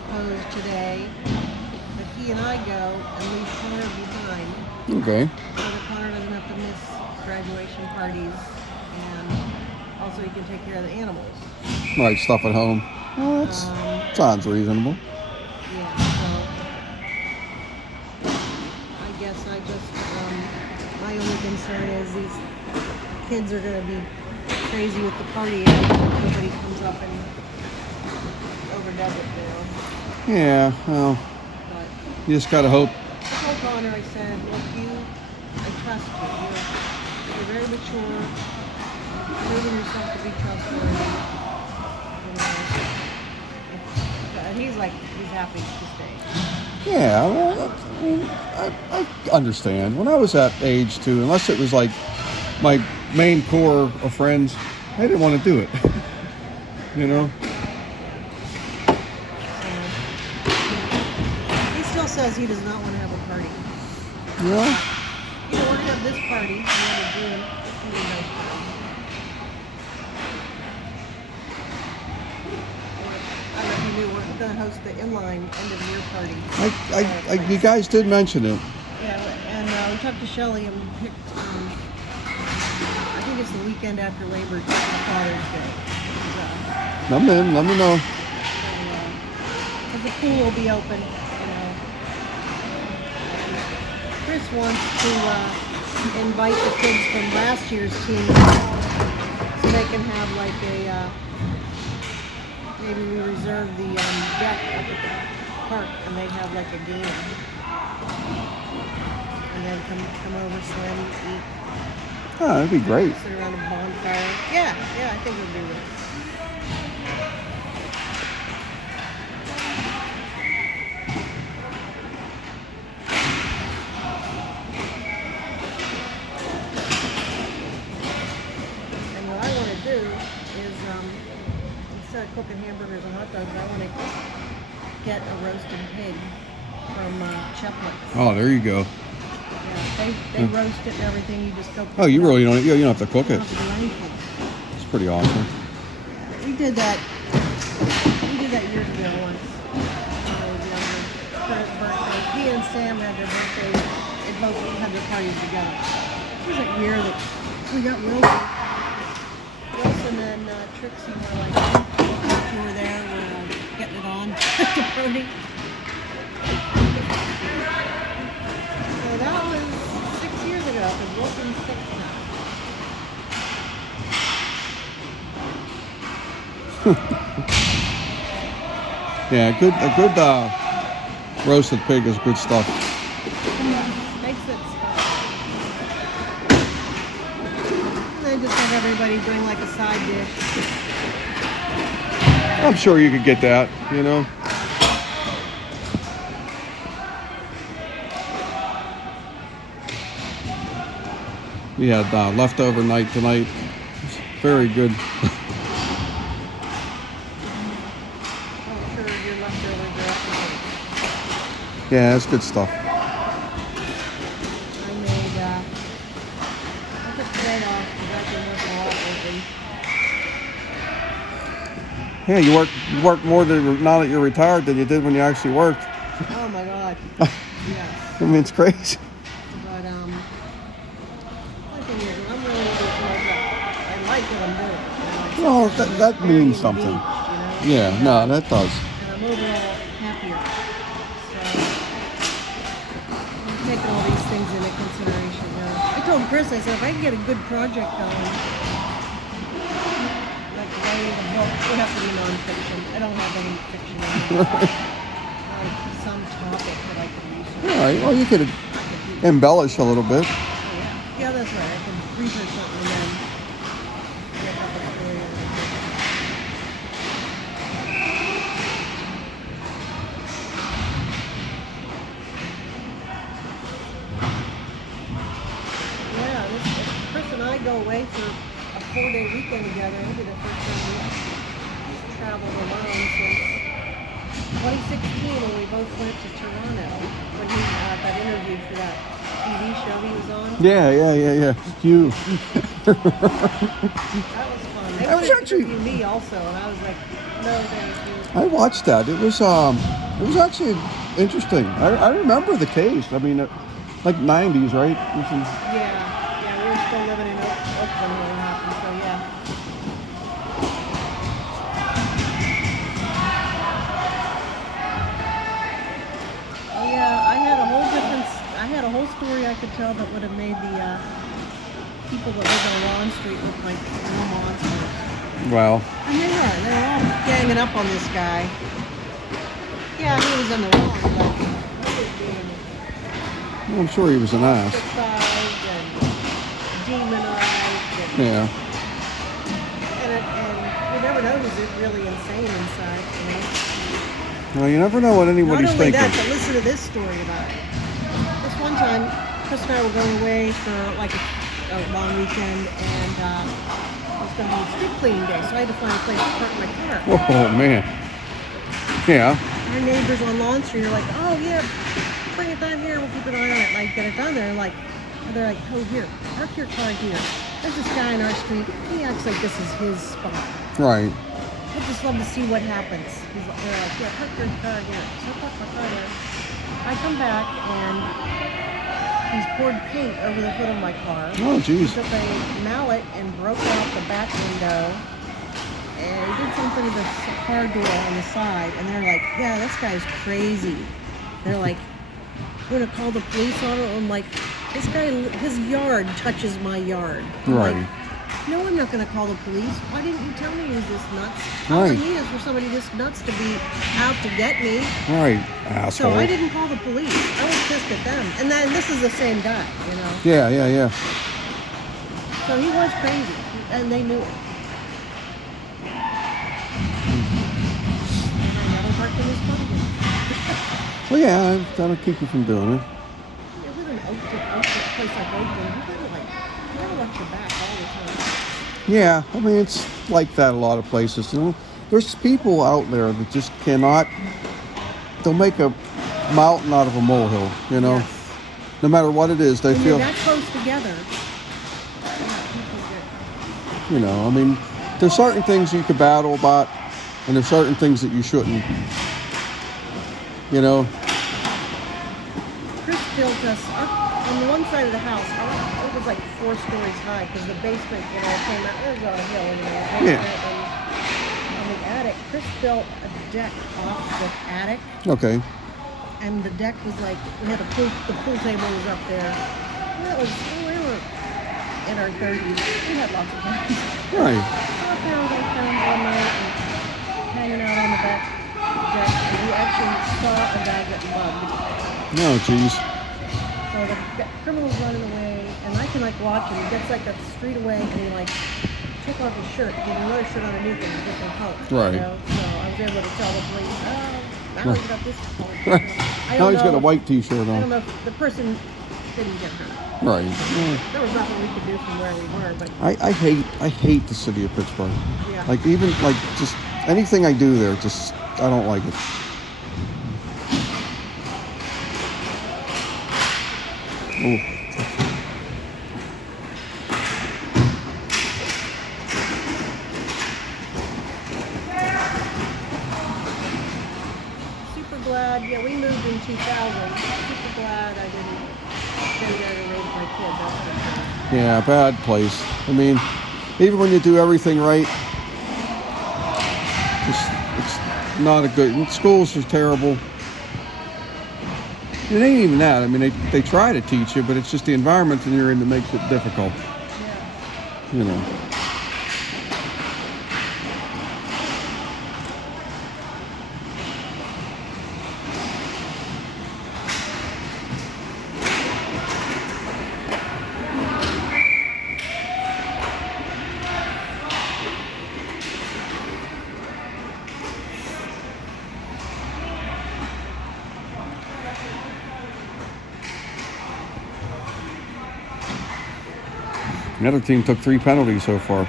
propose today, but he and I go and leave Connor behind. Okay. So that Connor doesn't have to miss graduation parties, and also he can take care of the animals. Right, stuff at home. Well, that sounds reasonable. Yeah, so I guess my only concern is these kids are going to be crazy with the party and nobody comes up and overdoes it, Yeah, well, But you just gotta hope. I told Connor, I said, look, I trust you. You're very mature. You've proven yourself to be trustworthy. And he's happy to stay. Yeah, well, I understand. When I was that age too, unless it was like my main core of friends, I didn't want to do it. You know? He still says he does not want to have a party. Yeah. You don't want to have this party. You want to do a nice party. I don't know if you knew we're going to host the inline end of year party. You guys did mention it. Yeah, and we talked to Shelley and we picked, I think it's the weekend after Labor Day, Father's Day. I'm in. Let me know. Because the pool will be open, Chris wants to invite the kids from last year's team so they can have maybe we reserve the deck up at the park and they have a game. And then come over, swim, eat. Oh, that'd be great. Sit around a bonfire. Yeah, I think it would be good. And what I want to do is, instead of cooking hamburgers and hot dogs, I want to get a roasted pig from Cheplin's. Oh, there you go. Yeah, they roast it and everything. You just go. Oh, you really don't. You don't have to cook it. You don't have to do anything. It's pretty awesome. We did that years ago once. When I was younger. For his birthday. He and Sam had their birthdays. They both had their parties together. It was weird that we got Wilson and Trixie were you were there, getting it on at the party. So that was 6 years ago, because Wilson's 6 now. Yeah, a good roasted pig is good stuff. Makes it special. And then just have everybody bring a side dish. I'm sure you could get that, We had leftover night tonight. It's very good. Yeah, that's good stuff. I took today off because I've been working a lot lately. Yeah, you work more now that you're retired than you did when you actually worked. Oh my God. Yes. I mean, it's crazy. But the thing is, I'm really looking forward to it. I like what I'm doing. Well, that means something. Beach, Yeah, no, that does. And I'm overall happier. So I'm taking all these things into consideration. I told Chris, I said, if I can get a good project going, like writing a book, it would have to be nonfiction. I don't have any fiction anymore. Some topic that I could research. All right, well, you could embellish a little bit. Oh, yeah. Yeah, that's right. I can research something and then get up a story. Yeah, Chris and I go away for a 4-day weekend together. It'll be the first time we've traveled alone since 2016 when we both went to Toronto when he got interviewed for that TV show he was on. Yeah. You. That was fun. They That was wanted to actually. interview me also, and I was like, no, thank you. I watched that. It was actually interesting. I remember the case. I mean, like '90s, right? Yeah, we were still living in Oakland when it happened, so yeah. Oh yeah, I had a whole story I could tell that would have made the people that live on Lawn Street look like real monsters. Well, And they were all ganging up on this guy. Yeah, he was in the wrong, but he was being I'm sure he was an ass. ostracized and demonized, Yeah. and you never know who's really insane inside. You know? Well, you never know what anybody's Not only thinking. that, but listen to this story about it. This one time, Chris and I were going away for like a long weekend, and it was going to be street cleaning day, so I had to find a place to park my car. Oh man. Yeah. Our neighbors on Lawn Street are like, oh yeah, bring it down here, we'll keep an eye on it. And I get it down there, and they're like, oh here, park your car here. There's this guy in our street, he acts like this is his spot. Right. I'd just love to see what happens. They're like, yeah, park your car here. So I park my car there. I come back and he's poured paint over the hood of my car. Oh, He jeez. took a mallet and broke out the back window. And he did something to the car door on the side. And they're like, yeah, this guy's crazy. They're like, we're going to call the police on him. I'm like, this guy, his yard touches my yard. I'm Right. like, no, I'm not going to call the police. Why didn't you tell me he was this nuts? Right. All I need is for somebody this nuts to be out to get me. Right, So asshole. I didn't call the police. I was pissed at them. And then this is the same guy, you know. Yeah. So he was crazy, and they knew it. And I never parked in his spot again. Well, yeah, that'll keep you from doing it. You live in Oakland, a place like Oakland, you gotta watch your back all the time. Yeah, I mean, it's like that a lot of places. You know, there's people out there that just cannot. They'll make a mountain out of a molehill. You know, Yes. no matter what it is, they When feel. you're that close together, yeah, people get. You know, I mean, there's certain things you could battle about, and there's certain things that you shouldn't. You know. Chris built us up on the one side of the house. It was like 4 stories high because the basement, you know, came out. It was on a hill, you know, the basement and on the attic. Chris built a deck off the attic, Okay. and the deck was like we had a pool. The pool table was up there. That was we were in our 30s. We had lots of fun. Right. Up there with our friends one night and hanging out on the back deck, and we actually saw a guy get mugged. Oh, jeez. So the criminal's running away, and I can like watch him. He gets like a street away, and he like took off his shirt, get another shirt underneath it, a different color. Right. You know? So I was able to tell the police, oh, now he's got this color. I Now don't he's got a know- white T-shirt I don't on. know if the person didn't get hurt. Right. Yeah. There was nothing we could do from where we were, but I hate the city of Pittsburgh. yeah. Like even like just anything I do there, just I don't like it. Oh. Super glad. Yeah, we moved in 2000. Super glad I didn't stay there to raise my kid. That's for sure. Yeah, bad place. I mean, even when you do everything right, it's not a good. Schools are terrible. It ain't even that. I mean, they try to teach you, but it's just the environment that you're in that makes it difficult. Yeah. You know. The other team took 3 penalties so far.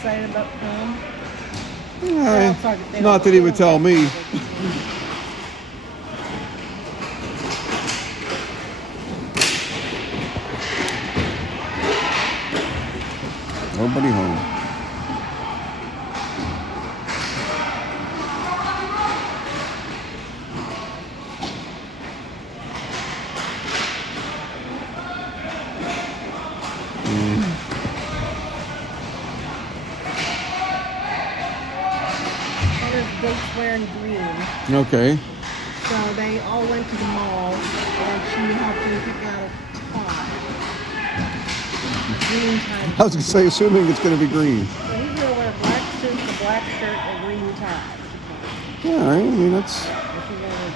excited about prom? Well, sorry, they Not don't- that he they would don't tell get me. excited. Nobody home. There's dates wearing green. Okay. So they all went to the mall and she helped him pick out a tie. Green tie. I was gonna say, assuming it's gonna be green. So he's gonna wear a black suit, a black shirt, and a green tie. Yeah, all right. I mean, that's. If he's gonna wear-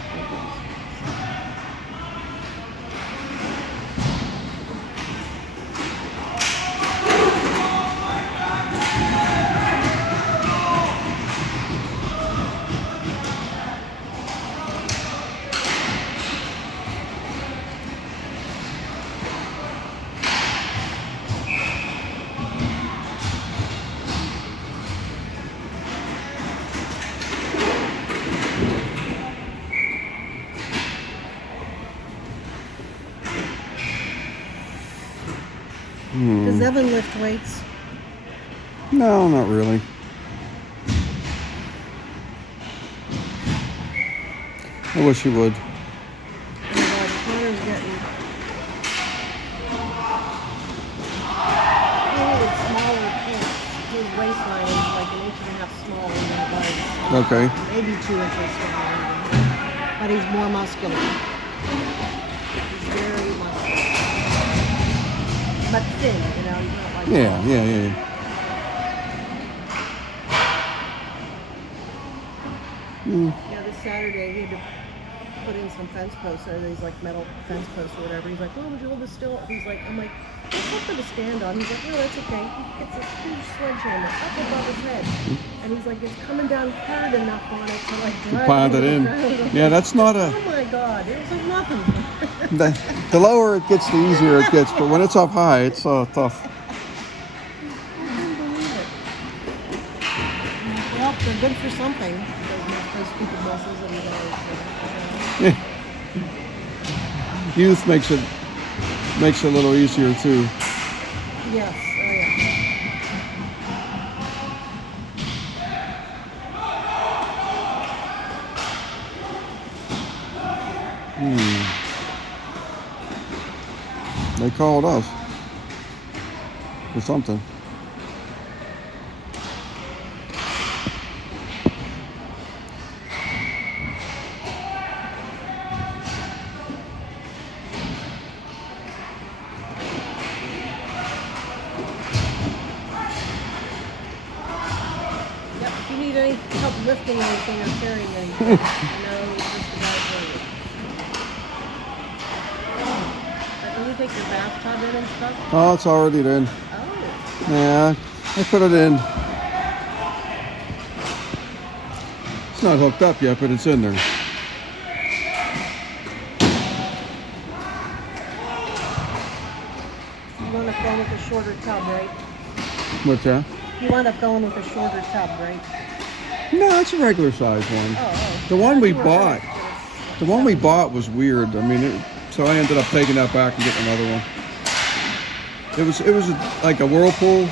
Does Evan lift weights? No, not really. I wish he would. Oh my God, Connor's getting. He needed smaller pants. His waistline is like an inch and a half smaller than it was. Okay. Maybe 2 inches smaller. But he's more muscular. He's very muscular. But thin, you know, he's not like. Yeah. Yeah, this Saturday he had to put in some fence posts. So these like metal fence posts or whatever. He's like, "Oh, would you hold this still?" He's like, "I'm like, it's something to stand on." He's like, "No, that's okay." He gets a huge sledgehammer up above his head, and he's like, "It's coming down hard enough on it to like drive Pound over it the in. ground." Yeah, that's not a. Oh my God, it was like nothing. The lower it gets, the easier it gets. But when it's up high, it's tough. I couldn't believe it. Well, they're good for something. Those stupid muscles that he has. Youth makes it a little easier too. Yes. Oh yeah. They called us for something. Yep, if you need any help lifting anything or carrying anything, you know, just the guy for you. But when you take your bathtub in and stuff, Oh, it's already in. oh, Yeah, I put it in. It's not hooked up yet, but it's in there. you wound up going with a shorter tub, right? What's that? You wound up going with a shorter tub, right? No, it's a regular size one. Oh. The one we You were bought. right. The one we bought was weird. I mean, so I ended up taking that back and getting another one. It was like a whirlpool,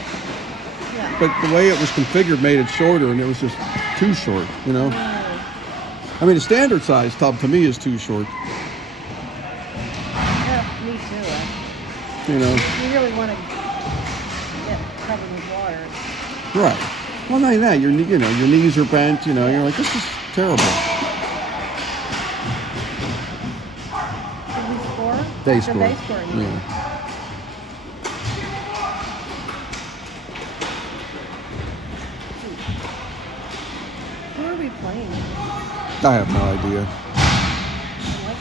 Yeah. but the way it was configured made it shorter, and it was just too short. You know. Oh. I mean, a standard size tub to me is too short. Yeah, me too. You know. You really want to get covered with water. Right. Well, not even that. Your knees are bent. You know. You're like, this is terrible. Did we score? They The scored. They scored. Yeah. Who are we playing? I have no idea. What?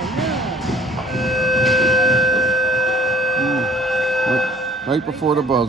no. Right before the buzzer.